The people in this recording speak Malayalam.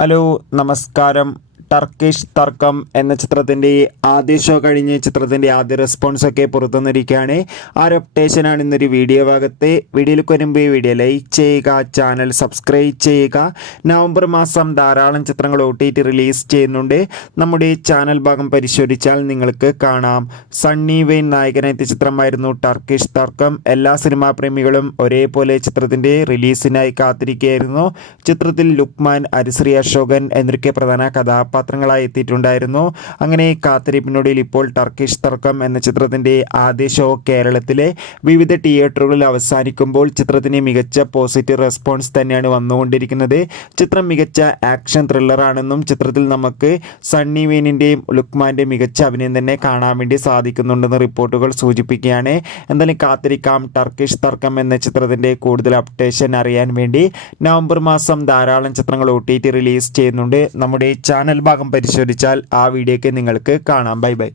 ഹലോ നമസ്കാരം. ടർക്കിഷ് തർക്കം എന്ന ചിത്രത്തിൻ്റെ ആദ്യ ഷോ കഴിഞ്ഞ് ചിത്രത്തിൻ്റെ ആദ്യ റെസ്പോൺസൊക്കെ പുറത്തുവന്നിരിക്കുകയാണ്. ആ ഒരു അപ്ഡേഷനാണ് ഇന്നൊരു വീഡിയോ ഭാഗത്ത്. വീഡിയോയിലേക്ക് വരുമ്പോൾ ഈ വീഡിയോ ലൈക്ക് ചെയ്യുക, ചാനൽ സബ്സ്ക്രൈബ് ചെയ്യുക. നവംബർ മാസം ധാരാളം ചിത്രങ്ങൾ OTT റിലീസ് ചെയ്യുന്നുണ്ട്. നമ്മുടെ ചാനൽ ഭാഗം പരിശോധിച്ചാൽ നിങ്ങൾക്ക് കാണാം. സണ്ണി വെയിൻ നായകനെത്തിയ ചിത്രമായിരുന്നു ടർക്കിഷ് തർക്കം. എല്ലാ സിനിമാ പ്രേമികളും ഒരേപോലെ ചിത്രത്തിൻ്റെ റിലീസിനായി കാത്തിരിക്കുകയായിരുന്നു. ചിത്രത്തിൽ ലുക്മാൻ, അരിശ്രീ അശോകൻ എന്നൊക്കെ പ്രധാന കഥാപാത്രങ്ങളായി എത്തിയിട്ടുണ്ടായിരുന്നു. അങ്ങനെ കാത്തിരിപ്പിനൊടുവിൽ ഇപ്പോൾ ടർക്കിഷ് തർക്കം എന്ന ചിത്രത്തിൻ്റെ ആദ്യ ഷോ കേരളത്തിലെ വിവിധ തിയേറ്ററുകളിൽ അവസാനിക്കുമ്പോൾ ചിത്രത്തിന് മികച്ച പോസിറ്റീവ് റെസ്പോൺസ് തന്നെയാണ് വന്നുകൊണ്ടിരിക്കുന്നത്. ചിത്രം മികച്ച ആക്ഷൻ ത്രില്ലറാണെന്നും ചിത്രത്തിൽ നമുക്ക് സണ്ണി വെയിനിൻ്റെയും ലുക്മാൻ്റെയും മികച്ച അഭിനയം തന്നെ കാണാൻ വേണ്ടി സാധിക്കുന്നുണ്ടെന്ന് റിപ്പോർട്ടുകൾ സൂചിപ്പിക്കുകയാണ്. എന്തായാലും കാത്തിരിക്കാം. ടർക്കിഷ് തർക്കം എന്ന ചിത്രത്തിൻ്റെ കൂടുതൽ അപ്ഡേഷൻ അറിയാൻ വേണ്ടി നവംബർ മാസം ധാരാളം ചിത്രങ്ങൾ OTT റിലീസ് ചെയ്യുന്നുണ്ട്. നമ്മുടെ ചാനൽ ഭാഗം പരിശോധിച്ചാൽ ആ വീഡിയോയ്ക്ക് നിങ്ങൾക്ക് കാണാം. Bye bye.